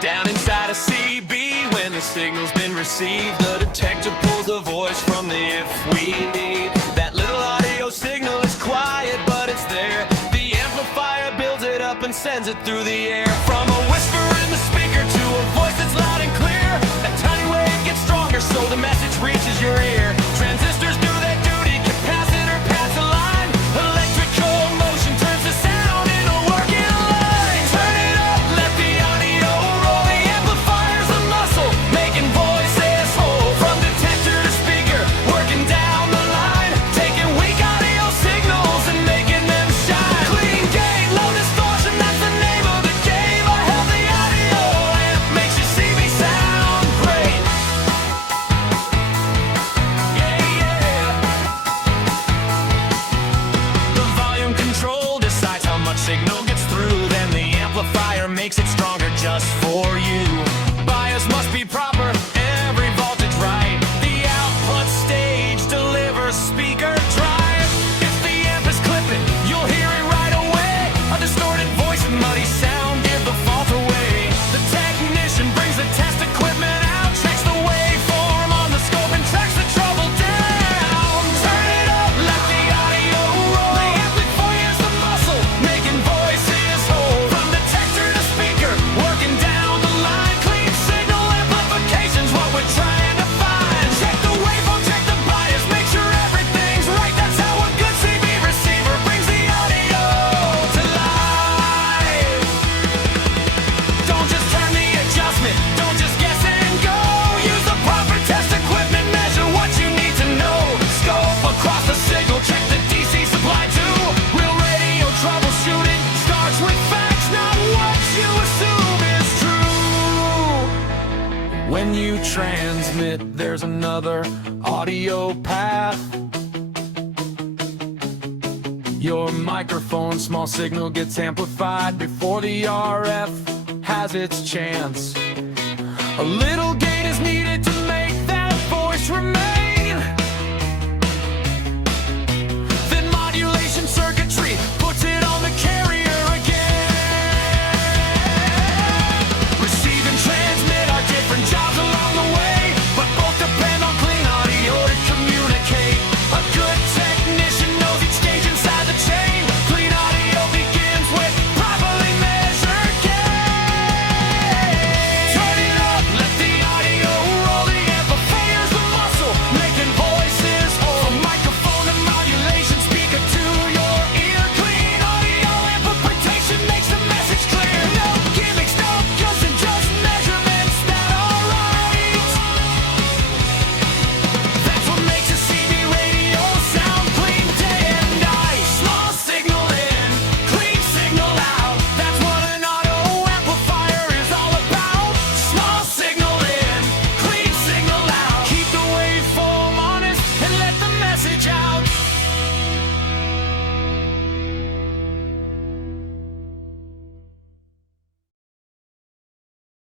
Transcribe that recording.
Down inside a CB, when the signal's been received, the detector pulls the voice from the if we need. That little audio signal is quiet, but it's there. The amplifier builds it up and sends it through the air. From a whisper in the speaker to a voice that's loud and clear, that tiny wave gets stronger so the message reaches your ear. Transistors do their duty, capacitor pass a line. Electrical motion turns the sound into a working line. Turn it up, let the audio roll. The amplifier's a muscle, making voices whole. From detector to speaker, working down the line, taking weak audio signals and making them shine. Clean gate, low distortion, that's the name of the game. A healthy audio amp makes your CB sound great. Yeah, yeah. The volume control decides how much signal gets through. Then the amplifier makes it stronger just for you. Bias must be proper, every voltage right. The output stage delivers speaker drive. If the amp is clipping, you'll hear it right away. A distorted voice and muddy sound give the fault away. The technician brings the test equipment out, checks the waveform on the scope and tracks the trouble down. Turn it up, let the audio roll. The amplifier's the muscle, making voices whole. From detector to speaker, working down the line. Clean signal amplification's what we're trying to find. Check the waveform, check the bias, make sure everything's right. That's how a good CB receiver brings the audio to life. Don't just turn the adjustment, don't just guess and go. Use the proper test equipment, measure what you need to know. Scope across the signal, check the DC supply too. Real radio troubleshooting starts with facts, not what you assume is true. When you transmit, there's another audio path. Your microphone, small signal gets amplified before the RF has its chance. A little gain is needed to make that voice remain.